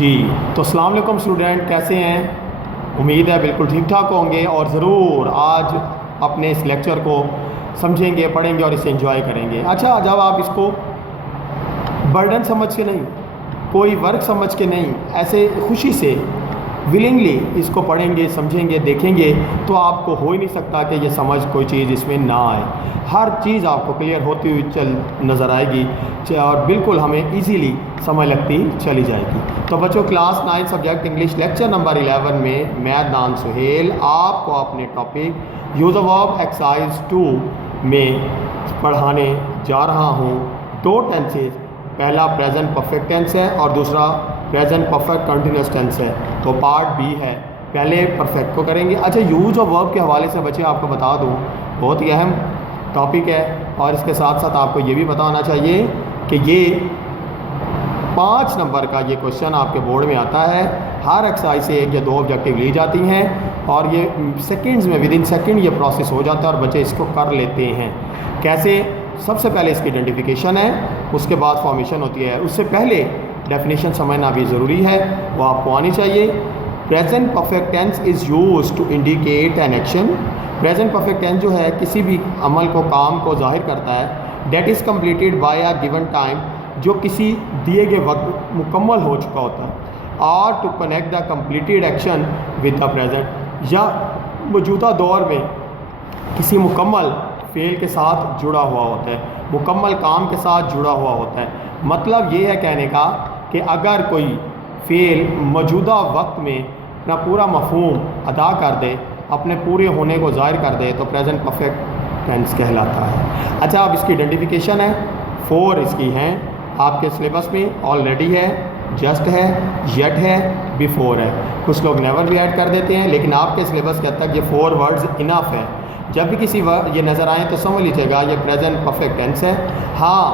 जी तो अस्सलाम वालेकुम स्टूडेंट, कैसे हैं? उम्मीद है बिल्कुल ठीक ठाक होंगे और ज़रूर आज अपने इस लेक्चर को समझेंगे, पढ़ेंगे और इसे एंजॉय करेंगे। अच्छा, जब आप इसको बर्डन समझ के नहीं, कोई वर्क समझ के नहीं, ऐसे खुशी से विलिंगली इसको पढ़ेंगे, समझेंगे, देखेंगे तो आपको हो ही नहीं सकता कि ये समझ कोई चीज़ इसमें ना आए। हर चीज़ आपको क्लियर होती हुई चल नज़र आएगी और बिल्कुल हमें इजीली समझ लगती चली जाएगी। तो बच्चों, class 9 subject English lecture number 11 में मैं अदनान सुहेल आपको अपने topic use of verb exercise 2 में पढ़ाने जा रहा हूँ। दो टेंसेस, पहला प्रेजेंट परफेक्ट टेंस है और दूसरा प्रेजेंट परफेक्ट कंटिन्यूस टेंस है। तो पार्ट बी है, पहले परफेक्ट को करेंगे। अच्छा, यूज़ ऑफ वर्ब के हवाले से बच्चे आपको बता दूँ, बहुत ही अहम टॉपिक है और इसके साथ साथ आपको ये भी पता होना चाहिए कि ये 5 नंबर का ये क्वेश्चन आपके बोर्ड में आता है। हर एक्सरसाइज से 1 या 2 ऑब्जेक्टिव ली जाती हैं और ये सेकंड्स में, विद इन सेकंड ये प्रोसेस हो जाता है और बच्चे इसको कर लेते हैं। कैसे? सबसे पहले इसकी आइडेंटिफिकेशन है, उसके बाद फॉर्मेशन होती है। उससे पहले डेफिनेशन समझना भी ज़रूरी है, वो आपको आनी चाहिए। Present perfect tense is used to indicate an action. Present perfect tense जो है किसी भी अमल को, काम को जाहिर करता है that is completed by a given time, जो किसी दिए गए वक्त मुकम्मल हो चुका होता है। और to connect the completed action with the present, या मौजूदा दौर में किसी मुकम्मल फेल के साथ जुड़ा हुआ होता है, मुकम्मल काम के साथ जुड़ा हुआ होता है। मतलब ये है कहने का कि अगर कोई फेल मौजूदा वक्त में अपना पूरा मफहूम अदा कर दे, अपने पूरे होने को ज़ाहिर कर दे, तो प्रेजेंट परफेक्ट टेंस कहलाता है। अच्छा, अब इसकी आइडेंटिफिकेशन है, 4 इसकी हैं आपके सिलेबस में ऑलरेडी है, जस्ट है, येट है, बिफोर है। कुछ लोग नेवर भी ऐड कर देते हैं, लेकिन आपके सिलेबस के हद तक ये 4 वर्ड्स इनफ है। जब भी किसी वर्ड ये नज़र आए तो समझ लीजिएगा ये प्रेजेंट परफेक्ट टेंस है। हाँ,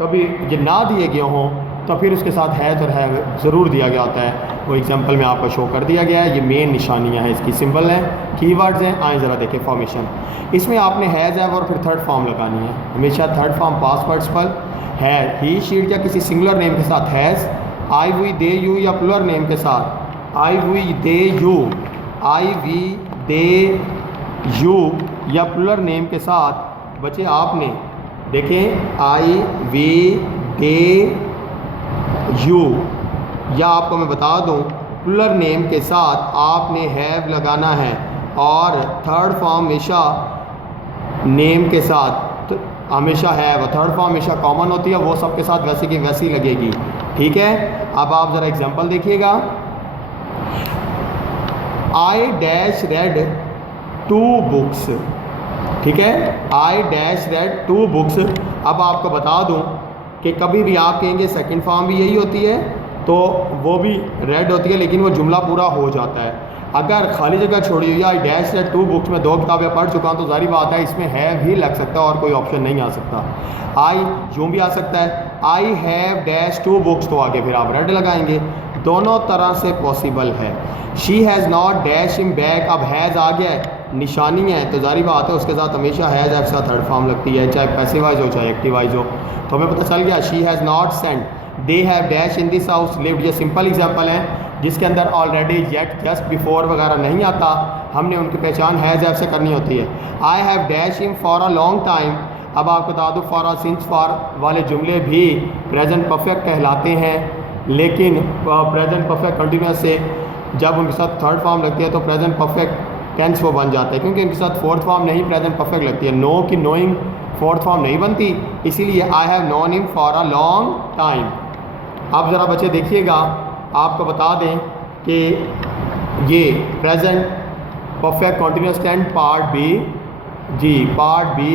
कभी ये ना दिए गए हों तो फिर उसके साथ हैज़ और है ज़रूर दिया गया होता है। वो एग्जांपल में आपको शो कर दिया गया है। ये मेन निशानियाँ हैं, इसकी सिंबल हैं, कीवर्ड्स हैं। आए ज़रा देखें फॉर्मेशन। इसमें आपने हैज़ है और फिर थर्ड फॉर्म लगानी है। हमेशा थर्ड फॉर्म पास्ट पार्टिसिपल है, ही, शी या किसी सिंगुलर नेम के साथ has, I, we, they, you या प्लुरल नेम के साथ I, we, they, you, I, we, they, you या प्लुरल नेम के साथ बच्चे आपने देखें आई, वी, दे, यू, या आपको मैं बता दूं प्लुरल नेम के साथ आपने हैव लगाना है और थर्ड फॉर्म हमेशा नेम के साथ हमेशा है, वो थर्ड फॉर्म हमेशा कॉमन होती है, वो सबके साथ वैसी की वैसी लगेगी। ठीक है, अब आप ज़रा एग्जांपल देखिएगा। आई डैश रेड 2 बुक्स, ठीक है, आई डैश रेड 2 बुक्स। अब आपको बता दूं कि कभी भी आप कहेंगे सेकंड फॉर्म भी यही होती है तो वो भी रेड होती है, लेकिन वो जुमला पूरा हो जाता है। अगर खाली जगह छोड़ी हुई आई डैश रेड 2 बुक्स में 2 किताबें पढ़ चुका हूँ तो जारी बात है इसमें है भी लग सकता है और कोई ऑप्शन नहीं आ सकता। आई यूँ भी आ सकता है, आई हैव डैश 2 बुक्स, तो आगे फिर आप रेड लगाएंगे। दोनों तरह से पॉसिबल है। She has not dash in bag, अब हैज़ आ गया है, निशानी है तो जारी बात है उसके साथ हमेशा हैज़ एक्स्ट्रा थर्ड फॉर्म लगती है, चाहे पैसिवाइज हो चाहे एक्टिवाइज हो। तो हमें पता चल गया she has not sent, they have dash in this house lived. ये सिंपल एग्जांपल है जिसके अंदर ऑलरेडी येट, जस्ट, बिफोर वगैरह नहीं आता, हमने उनकी पहचान हैज़ एफ से करनी होती है। I have dash him for a long time, अब आपको बता दूँ फॉर, सिंस, फॉर वाले जुमले भी प्रेजेंट परफेक्ट कहलाते हैं, लेकिन प्रेजेंट परफेक्ट कंटिन्यूस से जब उनके साथ थर्ड फॉर्म लगती है तो प्रेजेंट परफेक्ट टेंस वो बन जाता है, क्योंकि उनके साथ फोर्थ फॉर्म नहीं प्रेजेंट परफेक्ट लगती है। नो की नोइंग फोर्थ फॉर्म नहीं बनती, इसीलिए I have known him for a long time. अब ज़रा बच्चे देखिएगा, आपको बता दें कि ये present perfect continuous tense part B, जी पार्ट बी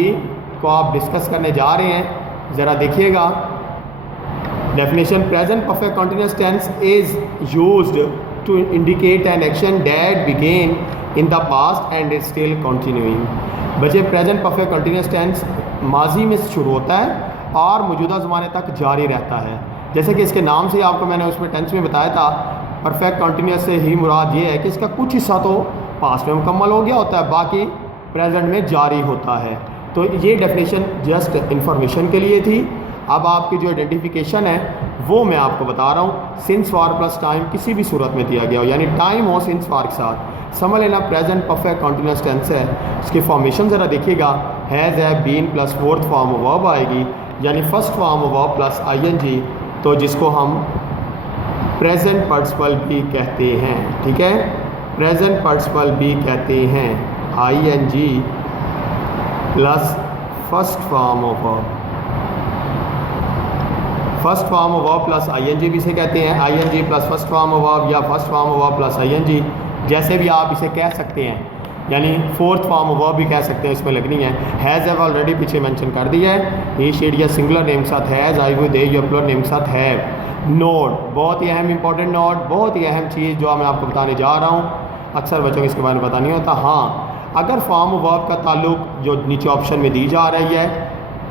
को आप डिस्कस करने जा रहे हैं। ज़रा देखिएगा definition. Present perfect continuous tense is used to indicate an action that began in the past and is still continuing. बच्चे, प्रेजेंट परफेक्ट कंटिन्यूस टेंस माजी में शुरू होता है और मौजूदा ज़माने तक जारी रहता है। जैसे कि इसके नाम से आपको मैंने उसमें टेंस में बताया था, परफेक्ट कंटिन्यूस से ही मुराद ये है कि इसका कुछ हिस्सा तो पास्ट में मुकम्मल हो गया होता है, बाकी प्रेजेंट में जारी होता है। तो ये डेफिनेशन जस्ट इंफॉर्मेशन के लिए थी। अब आपकी जो आइडेंटिफिकेशन है वो मैं आपको बता रहा हूँ। सिंस फॉर प्लस टाइम किसी भी सूरत में दिया गया हो, यानी टाइम हो सिंस फॉर के साथ, समझ लेना प्रेजेंट परफेक्ट कंटिन्यूस टेंस है। इसकी फॉर्मेशन ज़रा देखिएगा, हैज़ है been plus fourth form verb आएगी, यानी first form verb plus ING, तो जिसको हम प्रेजेंट पार्टिसिपल भी कहते हैं। ठीक है, प्रेजेंट पार्टिसिपल भी कहते हैं, ING plus first form of verb, first form of verb plus ING भी इसे कहते हैं, ING plus first form of verb या first form of verb plus ING, जैसे भी आप इसे कह सकते हैं, यानी फोर्थ फॉर्म ऑफ वर्ब भी कह सकते हैं, इसमें लगनी है। हैज़ हैव ऑलरेडी पीछे मेंशन कर दिया है, ही शीड या सिंगुलर नेम के साथ हैज़, आई वो दे या प्लूरल नेम के साथ हैव। नोट, बहुत ही अहम इंपॉर्टेंट नोट, बहुत ही अहम चीज़ जो मैं आपको बताने जा रहा हूँ, अक्सर बच्चों को इसके बारे में पता नहीं होता। हाँ, अगर फॉर्म ऑफ वर्ब का ताल्लुक जो नीचे ऑप्शन में दी जा रही है,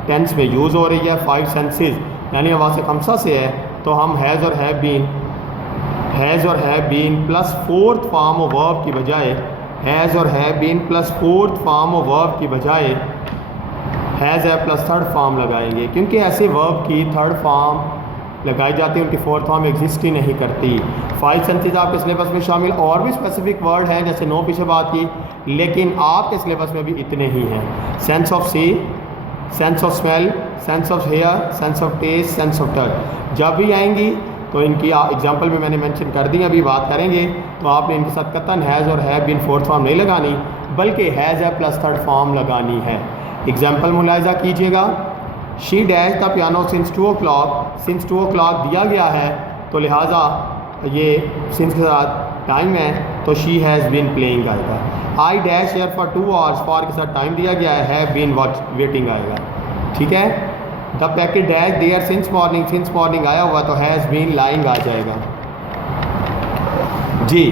टेंस में यूज़ हो रही है, 5 सेंसेस यानी आवाज़ खमसा से है, तो हम हैज़ और हैव बीन, हैज़ और have been plus fourth form of verb की बजाय, हैज़ और have been plus fourth form of verb की बजाय हैज़ है प्लस थर्ड फॉर्म लगाएंगे, क्योंकि ऐसे वर्ब की थर्ड फॉर्म लगाई जाती है, उनकी फोर्थ फॉर्म एग्जिस्ट ही नहीं करती। 5 सेंसेस आपके सिलेबस में शामिल, और भी स्पेसिफिक वर्ड हैं जैसे नो पीछे बात की, लेकिन आपके सिलेबस में भी इतने ही हैं। Sense of see, sense of smell, sense of hair, sense of taste, sense of touch, जब भी आएंगी तो इनकी एग्जांपल में मैंने मेंशन कर दी, अभी बात करेंगे, तो आपने इनके साथ कतन हैज़ और हैव बीन फोर्थ फॉर्म नहीं लगानी, बल्कि हैज़ है प्लस थर्ड फॉर्म लगानी है। एग्जांपल मुलाहिजा कीजिएगा, she dash the piano since 2 o'clock, since 2 o'clock दिया गया है, तो लिहाजा ये सिंस के साथ टाइम है, तो शी हैज़ बीन प्लेइंग आएगा। I dash here for 2 hours, for के साथ टाइम दिया गया है, हैव बीन वॉच वेटिंग आएगा। ठीक है, the packet dash there since morning, since morning आया हुआ तो हैज़ बीन लाइंग आ जाएगा। जी,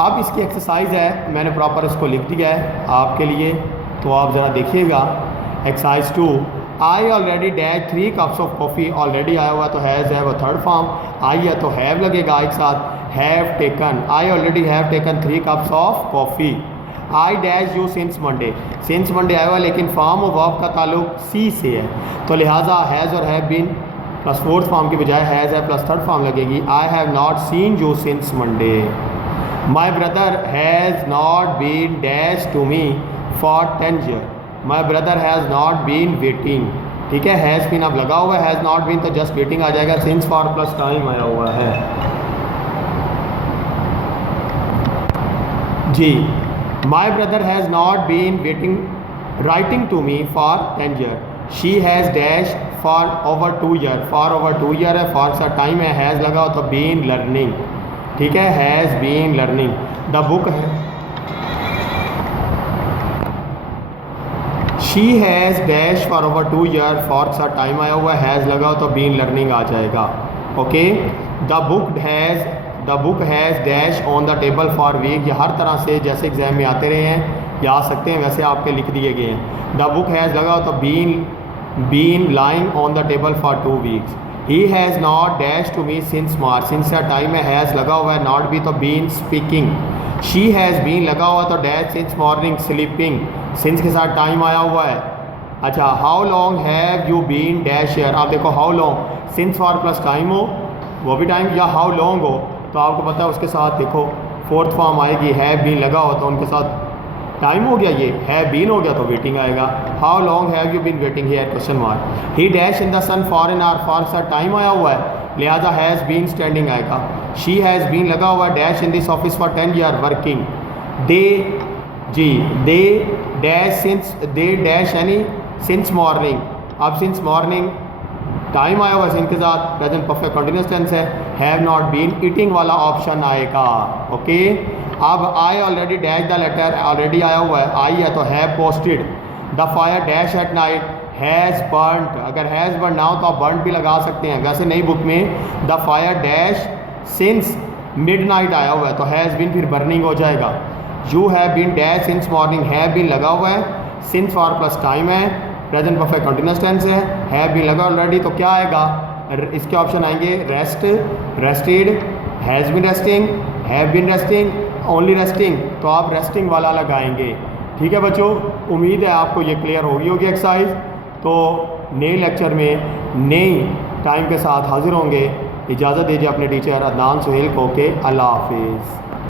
अब इसकी एक्सरसाइज है, मैंने प्रॉपर इसको लिख दिया है आपके लिए, तो आप ज़रा देखिएगा। Exercise 2, I already dash 3 cups of coffee, already आया हुआ तो हैज़ है वो थर्ड फॉर्म, आई है तो हैव लगेगा एक साथ, have taken, I already have taken 3 cups of coffee. I dash you since Monday, since Monday आया हुआ लेकिन फॉर्म ऑफ वर्ब का ताल्लुक सी से है, तो लिहाजा हैज़ और have been plus fourth form की बजाय हैज़ है प्लस थर्ड फॉर्म लगेगी। I have not seen you since Monday, my brother has not been dash to me for 10 years, my brother has not been waiting. ठीक है, has been अब लगा हुआ है, हैज़ नॉट बीन तो just waiting आ जाएगा, सिंस फॉर प्लस टाइम आया हुआ है। जी, my brother has not been waiting writing to me for 10 years, she has dash for over 2 years, for over 2 years है, फॉर सा टाइम है, हैज़ लगा हो तो बीन लर्निंग। ठीक है, has been learning. The book है, she has dash for over 2 years, for सा टाइम आया हुआ है, हैज़ लगा हो तो बीन लर्निंग आ जाएगा। Okay, the book has dash on the table for week, ये हर तरह से जैसे एग्जाम में आते रहे हैं या आ सकते हैं वैसे आपके लिख दिए गए हैं। द बुक हैज़ लगा हो तो been lying on the table for 2 weeks, he has not dash to me since March, since का टाइम है, हैज़ लगा हुआ है, नॉट भी तो been speaking, she has been लगा हुआ तो dash since morning sleeping, since के साथ टाइम आया हुआ है। अच्छा, how long have you been dash year, आप देखो how long since for plus time हो वो भी टाइम, या हाउ लॉन्ग हो तो आपको पता है उसके साथ देखो फोर्थ फॉर्म आएगी, हैव बीन लगा हो तो उनके साथ टाइम हो गया, ये हैव बीन हो गया तो वेटिंग आएगा। How long have you been waiting here, question mark. He dash in the sun for an hour, for सा टाइम आया हुआ है, लिहाजा हैज़ बीन स्टैंडिंग आएगा। शी हैज़ बीन लगा हुआ है, dash in this office for 10 years working. They, जी, they dash since, they dash यानी सिंस मॉर्निंग, अब सिंस मॉर्निंग टाइम आया हुआ है, इनके साथ प्रेजेंट परफेक्ट कंटिन्यूस टेंस है, हैव नॉट बीन ईटिंग वाला ऑप्शन आएगा। ओके, अब I already dash the letter, already आया हुआ है, आई है तो have posted the fire dash at night, has burned, अगर हैज़ बर्न ना हो तो आप बर्न भी लगा सकते हैं, वैसे नई बुक में the fire dash since midnight आया हुआ है तो हैज़ बीन फिर बर्निंग हो जाएगा। You have been dash since morning, have been लगा हुआ है, सिंस फॉर प्लस टाइम है, प्रेजेंट परफेक्ट कंटिन्यूस टेंस है, हैव बीन लगा ऑलरेडी तो क्या आएगा, इसके ऑप्शन आएंगे rest, rested, has been resting, have been resting, only resting, तो आप रेस्टिंग वाला लगाएंगे। ठीक है बच्चों, उम्मीद है आपको ये क्लियर होगी एक्सरसाइज। तो नए लेक्चर में नई टाइम के साथ हाजिर होंगे। इजाज़त दीजिए अपने टीचर अदनान सुहेल को के अल्लाह हाफिज़।